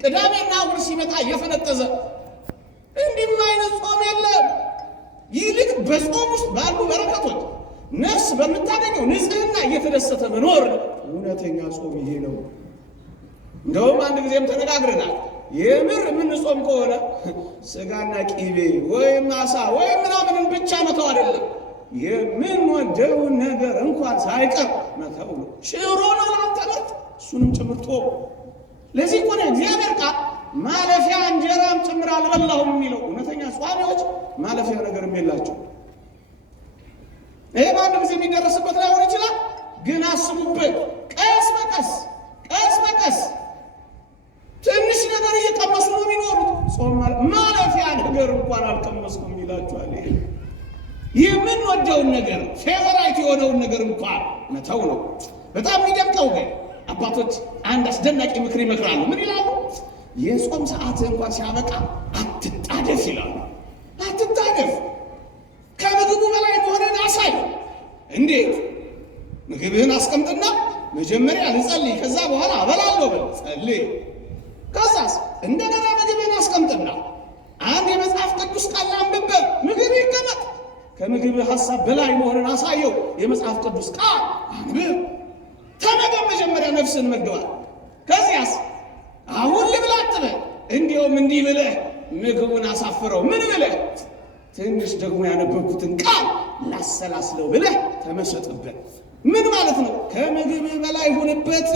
ቅዳሜና እሑድ ሲመጣ እየፈነጠዘ እንዲህም አይነት ጾም የለም። ይልቅ በጾም ውስጥ ባሉ በረከቶች ነፍስ በምታገኘው ንጽህና እየተደሰተ መኖር ነው እውነተኛ ጾም። ይሄ ነው። እንደውም አንድ ጊዜም ተነጋግረናል። የምር የምንጾም ከሆነ ስጋና ቂቤ ወይም አሳ ወይም ምናምንን ብቻ መተው አይደለም፣ የምንወደውን ነገር እንኳን ሳይቀር መተው ነው። ሽሮ ነው ላንተ ምርጥ፣ እሱንም ጭምርቶ። ለዚህ እኮ ነው እግዚአብሔር ቃል ማለፊያ እንጀራም ጭምር አልበላሁም የሚለው። እውነተኛ ጿሚዎች ማለፊያ ነገርም የላቸው። ይሄ በአንድ ጊዜ የሚደረስበት ላይሆን ይችላል፣ ግን አስቡበት። ቀስ በቀስ ትንሽ ነገር እየቀመሱ ነው የሚኖሩት። ጾም ማለፊያ ነገር እንኳን አልቀመስኩም ይላችኋል። የምንወደውን ነገር ፌቨራይት የሆነውን ነገር እንኳን መተው ነው። በጣም የሚደምቀው ግን አባቶች አንድ አስደናቂ ምክር ይመክራሉ። ምን ይላሉ? የጾም ሰዓት እንኳን ሲያበቃ አትጣደፍ ይላሉ። አትጣደፍ፣ ከምግቡ በላይ መሆንን አሳይ። እንዴት? ምግብህን አስቀምጥና መጀመሪያ ልጸልይ፣ ከዛ በኋላ አበላለሁ በል፣ ጸልይ። ከዛስ እንደገና ምግብህን አስቀምጥና አንድ የመጽሐፍ ቅዱስ ቃል አንብበህ ምግብ ይቀመጥ። ከምግብህ ሀሳብ በላይ መሆንን አሳየው። የመጽሐፍ ቅዱስ ቃል አንብብ፣ ተመገብ። መጀመሪያ ነፍስን መግባል። ከዚያስ አሁን ልብላ አትበል። እንዲያውም እንዲህ ብለህ ምግቡን አሳፍረው። ምን ብለህ? ትንሽ ደግሞ ያነበብኩትን ቃል ላሰላስለው ብለህ ተመሰጥበት። ምን ማለት ነው? ከምግብህ በላይ ሁንበት።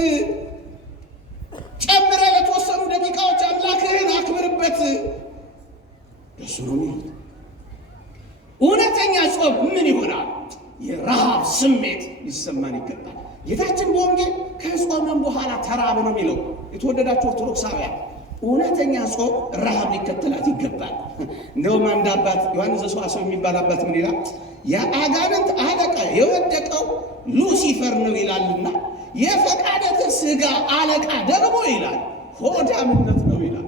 ጨምረህ ለተወሰኑ ደቂቃዎች አምላክህን አክብርበት። እሱ ነው የሚሉት። እውነተኛ ጾም ምን ይሆናል? የረሃብ ስሜት ሊሰማን ይገባል። ጌታችን በወንጌል ከጾመን በኋላ ተራበ ነው የሚለው። የተወደዳችሁ ኦርቶዶክሳውያን እውነተኛ ጾም ረሃብ ሊከተላት ይገባል። እንደውም አንድ አባት ዮሐንስ ዘሰዋስው የሚባል አባት ምን ይላል? የአጋንንት አለቃ የወደቀው ሉሲፈር ነው ይላልና የፈቃደ ሥጋ አለቃ ደግሞ ይላል ሆዳምነት ነው ይላል፣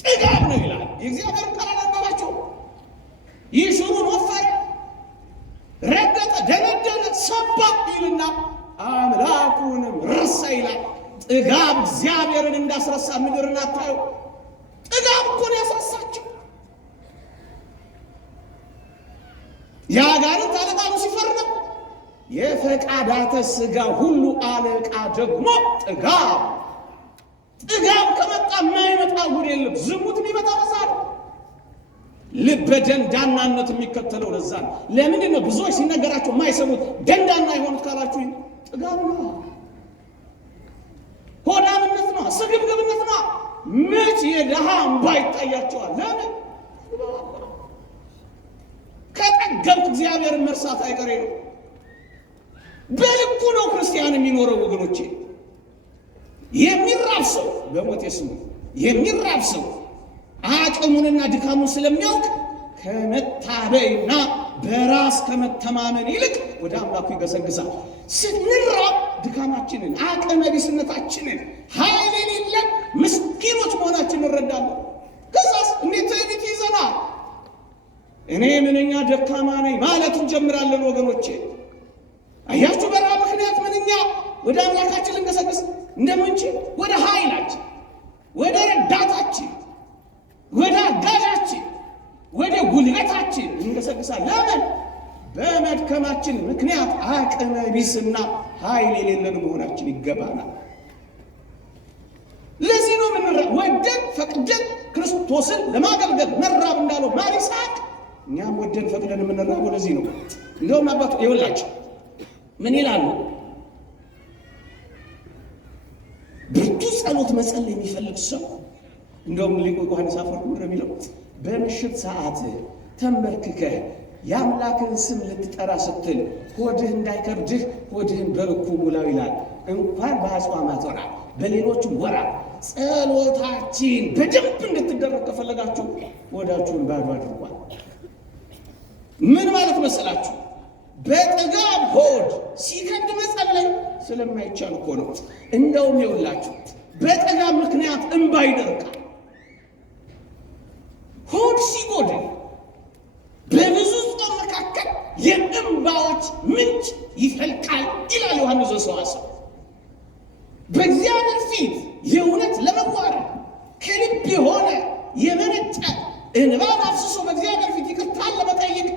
ጥጋብ ነው ይላል። የእግዚአብሔር ቃል አነበባቸው። ይህ ሽሩን ወፈረ፣ ረገጠ፣ ደነደነ፣ ሰባ ይልና አምላኩንም ረሳ ይላል። ጥጋብ እግዚአብሔርን እንዳስረሳ ምድርን አታዩ። ጥጋብ እኮ ነው ያስረሳቸው። የአጋንንት አለቃ ሉሲፈር ነው። የፈቃዳተ ሥጋ ሁሉ አለቃ ደግሞ ጥጋብ። ጥጋብ ከመጣ የማይመጣ ጉድ የለም። ዝሙት የሚመጣ በዛ ነው። ልበ ደንዳናነት የሚከተለው ለዛ ነው። ለምንድን ነው ብዙዎች ሲነገራቸው የማይሰሙት ደንዳና የሆኑት ካላችሁ? ጥጋብ ነው፣ ሆዳምነት ነው፣ ስግብግብነት ነው። መች የድሃ እምባ ይታያቸዋል? ለምን? ከጠገብክ እግዚአብሔርን መርሳት አይቀሬ ነው። በልኩ ነው ክርስቲያን የሚኖረው ወገኖቼ። የሚራብ ሰው በሞቴ ስሙ የሚራብ ሰው አቅሙንና ድካሙን ስለሚያውቅ ከመታበይና በራስ ከመተማመን ይልቅ ወደ አምላኩ ይገሰግሳል። ስንራብ ድካማችንን፣ አቅመ ቢስነታችንን፣ ኃይል የሌለን ምስኪኖች መሆናችንን እንረዳለን። ከዛስ እንዴት ትዕቢት ይዘናል። እኔ ምንኛ ደካማ ነኝ ማለት እንጀምራለን ወገኖቼ። አያችሁ፣ በረሃብ ምክንያት ምንኛ ወደ አምላካችን ልንገሰግስ እንደምንችል ወደ ኃይላችን፣ ወደ ረዳታችን፣ ወደ አጋዣችን፣ ወደ ጉልበታችን እንገሰግሳል። ለምን? በመድከማችን ምክንያት አቅመ ቢስና ኃይል የሌለን መሆናችን ይገባናል። ለዚህ ነው ወደን ፈቅደን ክርስቶስን ለማገልገል መራብ እንዳለው ማር ይስሐቅ፣ እኛም ወደን ፈቅደን የምንራበው ለዚህ ነው። እንደውም አባቱ ይኸውላችሁ ምን ይላሉ? ብርቱ ጸሎት መጸለይ የሚፈልግ ሰው እንደውም ሊቁ ዮሐንስ አፈወርቅ እንደሚለው በምሽት ሰዓት ተንበርክከህ የአምላክን ስም ልትጠራ ስትል ሆድህ እንዳይከብድህ ሆድህን በልኩ ሙላው ይላል። እንኳን በአጽዋማት ወራት በሌሎችም ወራት ጸሎታችን በደንብ እንድትደረግ ከፈለጋችሁ ሆዳችሁን ባዶ አድርጓል። ምን ማለት መሰላችሁ? በጥጋብ ሆድ ሲከብድ መጸለይ ስለማይቻል እኮ ነው። እንደውም ይኸውላችሁ በጥጋብ ምክንያት እንባ ይደርቃል። ሆድ ሲጎድል በብዙ ጾም መካከል የእንባዎች ምንጭ ይፈልቃል ይላል ዮሐንስ ዘሰዋስው። በእግዚአብሔር ፊት የእውነት ለመዋረድ ከልብ የሆነ የመነጨ እንባን አፍስሶ በእግዚአብሔር ፊት ይቅርታን ለመጠየቅ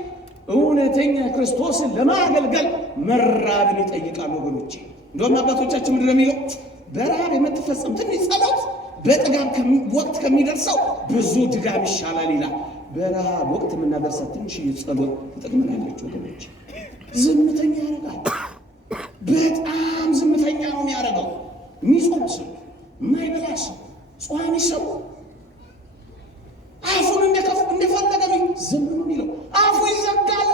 እውነተኛ ክርስቶስን ለማገልገል መራብን ይጠይቃል ወገኖቼ። እንደውም አባቶቻችን ምንድን ነው የሚለው? በረሃብ የምትፈጸም ትንሽ ጸሎት በጥጋብ ወቅት ከሚደርሰው ብዙ ድጋም ይሻላል ይላል። በረሃብ ወቅት የምናደርሳት ትንሽዬ ጸሎት ትጠቅመናለች ወገኖቼ። ዝምተኛ ያደርጋል። በጣም ዝምተኛ ነው የሚያደርገው። የሚጾም ሰው፣ የማይበላ ሰው፣ ጿሚ ሰው አፉን እንደፈለገ ዝም ነው የሚለው። አፉ ይዘጋል።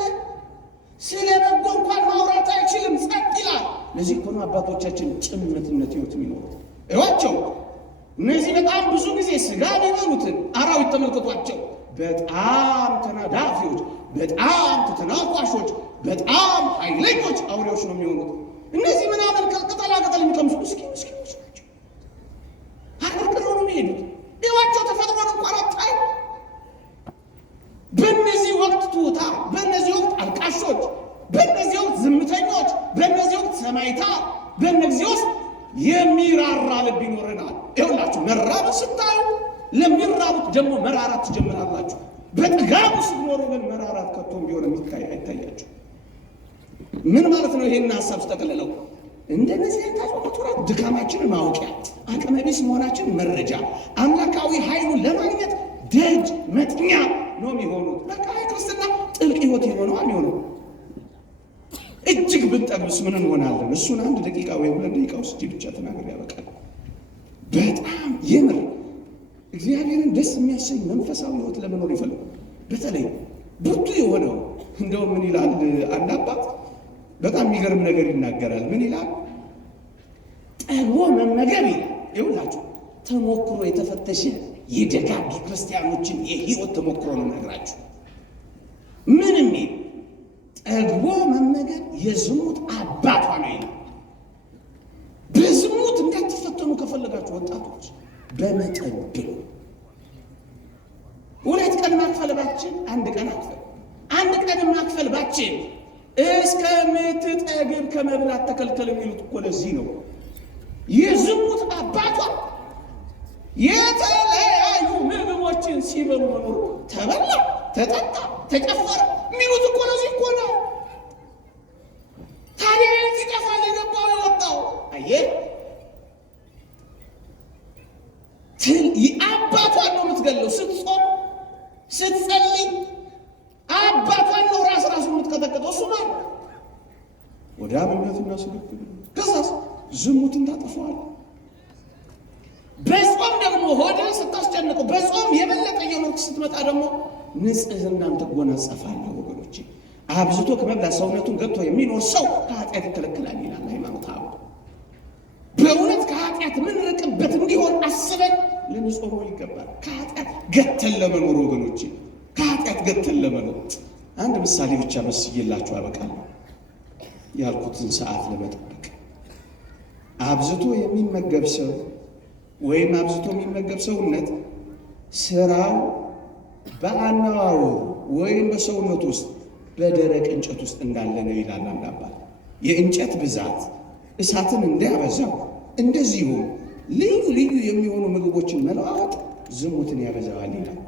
ስለ በጎ እንኳን ማውራት አይችልም፣ ጸጥ ይላል። ለዚህ እኮ ነው አባቶቻችን ጭምትነት ሕይወት የሚኖሩት። እዋቸው እነዚህ በጣም ብዙ ጊዜ ስጋ የሚበሉትን አራዊት ተመልከቷቸው። በጣም ተናዳፊዎች፣ በጣም ተተናኳሾች፣ በጣም ኃይለኞች አውሬዎች ነው የሚሆኑት። እነዚህ ምናምን ቅጠላ ቅጠል የሚቀምሱ ምስኪኖች ናቸው። አቅርቅረው ነው የሚሄዱት። እዋቸው ተፈጥሮን እንኳን አጣይ። በእነዚህ ወቅት ትሑታ፣ በእነዚህ ወቅት አልቃሾች፣ በእነዚህ ወቅት ዝምተኞች፣ በእነዚህ ወቅት ሰማይታ፣ በእነዚህ ውስጥ የሚራራ ልብ ይኖረናል። ይኸውላችሁ መራብ ስታዩ ለሚራቡት ደግሞ መራራት ትጀምራላችሁ። በጥጋቡ ስትኖሩ ግን መራራት ከቶም ቢሆን አይታያችሁ። ምን ማለት ነው? ይሄን ሐሳብ ተጠቅልለው እንደነዚህ አይነት ወራት ድካማችንን ማወቂያ፣ አቅመ ቢስ መሆናችን መረጃ፣ አምላካዊ ኃይሉን ለማግኘት ደጅ መጥኛ ነው የሚሆኑት። በቃ የክርስትና ጥልቅ ሕይወት የሆነው የሚሆነው እጅግ ብንጠብስ ምን እንሆናለን? እሱን 1 ደቂቃ ወይ 2 ደቂቃ ውስጥ ብቻ ተናገር ያበቃል። በጣም የምር እግዚአብሔርን ደስ የሚያሰኝ መንፈሳዊ ሕይወት ለመኖር ይፈልጉ። በተለይ ብርቱ የሆነው እንደው ምን ይላል አንድ አባት በጣም የሚገርም ነገር ይናገራል። ምን ይላል? ጠግቦ መመገብ ይላል። ይኸውላችሁ ተሞክሮ የተፈተሸ የደጋግ ክርስቲያኖችን የህይወት ተሞክሮ ነው ነገራችሁ። ምን የሚል ጠግቦ መመገብ የዝሙት አባቷ ነው ይላል። በዝሙት እንዳትፈተኑ ከፈለጋችሁ ወጣቶች በመጠን ብሉ። 2 ቀን ማክፈል ባችን 1 ቀን አክፈል። 1 ቀን ማክፈል ባችን እስከምትጠግብ ከመብላት ተከልከል የሚሉት እኮ ለዚህ ነው። የዝሙት አባቷ የተለያዩ ምግቦችን ሲበሉ መኖር ተበላ፣ ተጠጣ፣ ተጨፈረ የሚሉት እኮ ለዚህ እኮ ነው። ታዲያ ሲጠፋል የገባው የወጣው አየህ አባቷን ነው የምትገለው። ስትጾም ስትጸልይ አባቷን ነው ራሱ የምትቀጠቅጠው እሱ ነው። ወደ አብነትና ስልክ ከዛስ ዝሙትን ታጠፋዋል። በጾም ደግሞ ሆድን ስታስጨንቀው በጾም የበለጠ የኖርክ ስትመጣ ደግሞ ንጽህናን ትጎናጸፋለህ። ወገኖቼ አብዝቶ ከመብላት ሰውነቱን ገብቶ የሚኖር ሰው ከኃጢአት ይከለክላል ይላል ሃይማኖት አበው። በእውነት ከኃጢአት ምንርቅበት እንዲሆን አስበን ልንጾመው ይገባል። ከኃጢአት ገተን ለመኖር ወገኖቼ፣ ከኃጢአት ገተን ለመኖር አንድ ምሳሌ ብቻ መስዬላችሁ አበቃለሁ። ያልኩትን ሰዓት ለመጠበቅ አብዝቶ የሚመገብ ሰው ወይም አብዝቶ የሚመገብ ሰውነት ስራው በአነዋወሩ ወይም በሰውነት ውስጥ በደረቅ እንጨት ውስጥ እንዳለ ነው ይላል አንድ አባት። የእንጨት ብዛት እሳትን እንዳያበዛው እንደዚሁም ልዩ ልዩ የሚሆኑ ምግቦችን መለዋወጥ ዝሙትን ያበዛዋል ይላል።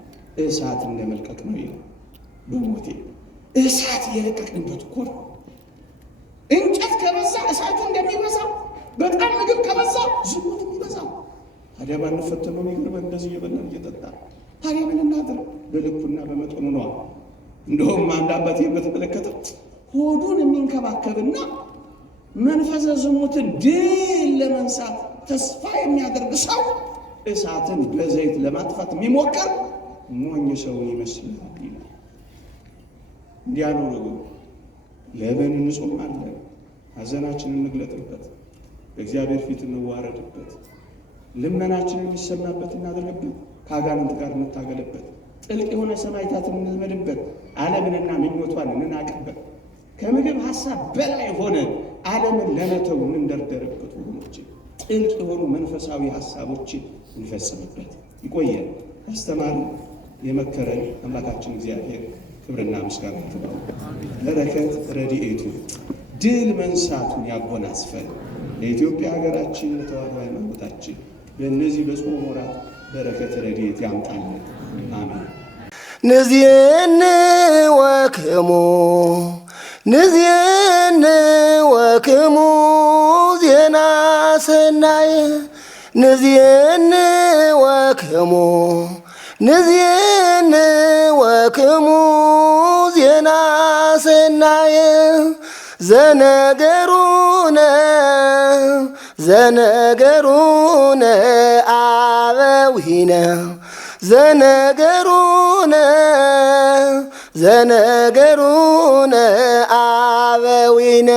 እሳት እንደመልቀቅ ነው ይላል። በሞቴ እሳት የለቀቅንበት እኮ ነው። እንጨት ከበዛ እሳቱ እንደሚበዛው በጣም ምግብ ከበዛ ዝሙት የሚበዛው። ታዲያ ባንፈተነው የሚገርመን እንደዚህ እየበላን እየጠጣ ታዲያ ምን እናድር? በልኩና በመጠኑ ነው። እንደውም አንድ አባቴ በተመለከተ ሆዱን የሚንከባከብና መንፈሰ ዝሙትን ድል ለመንሳት ተስፋ የሚያደርግ ሰው እሳትን በዘይት ለማጥፋት የሚሞክር ሞኝ ሰውን ይመስላል ይላል። እንዲያ ነው ነገሩ። ለምን እንጾማለን? ሐዘናችንን እንግለጥበት፣ በእግዚአብሔር ፊት እንዋረድበት፣ ልመናችንን የሚሰማበት እናደርግበት፣ ከአጋንንት ጋር እንታገልበት፣ ጥልቅ የሆነ ሰማዕታትን እንልመድበት፣ ዓለምንና ምኞቷን እንናቅበት፣ ከምግብ ሐሳብ በላይ ሆነ ዓለምን ለመተው እንደርደርበት። ወገኖች ጥልቅ የሆኑ መንፈሳዊ ሐሳቦችን እንፈጽምበት። ይቆየን። ያስተማረን የመከረን አምላካችን እግዚአብሔር ክብርና ምስጋና ይግባው። በረከት ረድኤቱ ድል መንሳቱን ያጎናጽፈን። የኢትዮጵያ ሀገራችን የተዋሕዶ ሃይማኖታችን በእነዚህ በጾም ወራት በረከት ረድኤት ያምጣልን። አሜን። ንዚን ወክሙ ንዚን ወክሙ ዜና ሰናይ ንዚን ወክሙ ንዚን ወክሙ ዜና ሰናይ ዘነገሩነ ዘነገሩነ አበዊነ ዘነገሩነ ዘነገሩነ አበዊነ